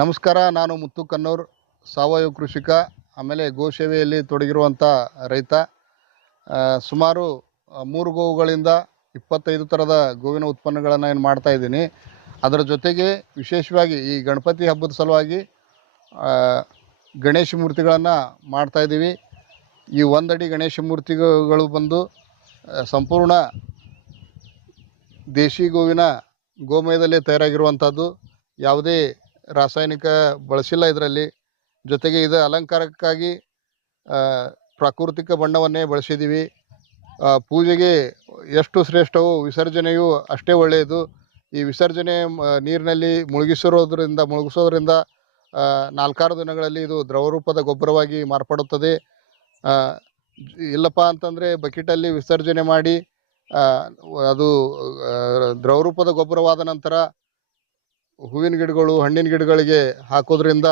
ನಮಸ್ಕಾರ. ನಾನು ಮುತ್ತು ಕನ್ನೂರ್, ಸಾವಯವ ಕೃಷಿಕ, ಆಮೇಲೆ ಗೋಸೇವೆಯಲ್ಲಿ ತೊಡಗಿರುವಂಥ ರೈತ. ಸುಮಾರು 3 ಗೋವುಗಳಿಂದ 25 ಥರದ ಗೋವಿನ ಉತ್ಪನ್ನಗಳನ್ನು ಏನು ಮಾಡ್ತಾಯಿದ್ದೀನಿ. ಅದರ ಜೊತೆಗೆ ವಿಶೇಷವಾಗಿ ಈ ಗಣಪತಿ ಹಬ್ಬದ ಸಲುವಾಗಿ ಗಣೇಶ ಮೂರ್ತಿಗಳನ್ನು ಮಾಡ್ತಾಯಿದ್ದೀವಿ. ಈ 1 ಅಡಿ ಗಣೇಶ ಮೂರ್ತಿಗಳು ಬಂದು ಸಂಪೂರ್ಣ ದೇಶಿ ಗೋವಿನ ಗೋಮಯದಲ್ಲೇ ತಯಾರಾಗಿರುವಂಥದ್ದು. ಯಾವುದೇ ರಾಸಾಯನಿಕ ಬಳಸಿಲ್ಲ ಇದರಲ್ಲಿ. ಜೊತೆಗೆ ಇದು ಅಲಂಕಾರಕ್ಕಾಗಿ ಪ್ರಾಕೃತಿಕ ಬಣ್ಣವನ್ನೇ ಬಳಸಿದ್ದೀವಿ. ಪೂಜೆಗೆ ಎಷ್ಟು ಶ್ರೇಷ್ಠವೋ ವಿಸರ್ಜನೆಯೂ ಅಷ್ಟೇ ಒಳ್ಳೆಯದು. ಈ ವಿಸರ್ಜನೆ ನೀರಿನಲ್ಲಿ ಮುಳುಗಿಸೋದ್ರಿಂದ 4-6 ದಿನಗಳಲ್ಲಿ ಇದು ದ್ರವರೂಪದ ಗೊಬ್ಬರವಾಗಿ ಮಾರ್ಪಡುತ್ತದೆ. ಇಲ್ಲಪ್ಪ ಅಂತಂದರೆ ಬಕೆಟಲ್ಲಿ ವಿಸರ್ಜನೆ ಮಾಡಿ ಅದು ದ್ರವರೂಪದ ಗೊಬ್ಬರವಾದ ನಂತರ ಹೂವಿನ ಗಿಡಗಳು, ಹಣ್ಣಿನ ಗಿಡಗಳಿಗೆ ಹಾಕೋದ್ರಿಂದ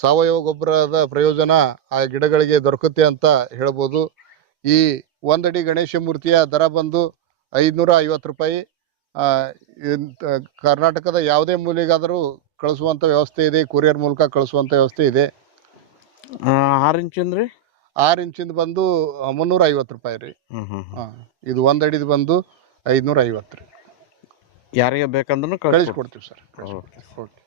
ಸಾವಯವ ಗೊಬ್ಬರದ ಪ್ರಯೋಜನ ಆ ಗಿಡಗಳಿಗೆ ದೊರಕುತ್ತೆ ಅಂತ ಹೇಳ್ಬೋದು. ಈ 1 ಅಡಿ ಗಣೇಶ ಮೂರ್ತಿಯ ದರ ಬಂದು 550 ರೂಪಾಯಿ. ಕರ್ನಾಟಕದ ಯಾವುದೇ ಮೂಲೆಗಾದರೂ ಕಳಿಸುವಂಥ ವ್ಯವಸ್ಥೆ ಇದೆ. ಕೊರಿಯರ್ ಮೂಲಕ ಕಳಿಸುವಂಥ ವ್ಯವಸ್ಥೆ ಇದೆ. 6 ಇಂಚಿಂದು ರೀ? 6 ಇಂಚಿಂದು ಬಂದು 350 ರೂಪಾಯಿ ರೀ. ಇದು 1 ಅಡಿದು ಬಂದು 550 ರೀ. ಯಾರಿಗೆ ಬೇಕಂದ್ರೂ ಕಳಿಸ್ಕೊಡ್ತೀವಿ ಸರ್. ಓಕೆ.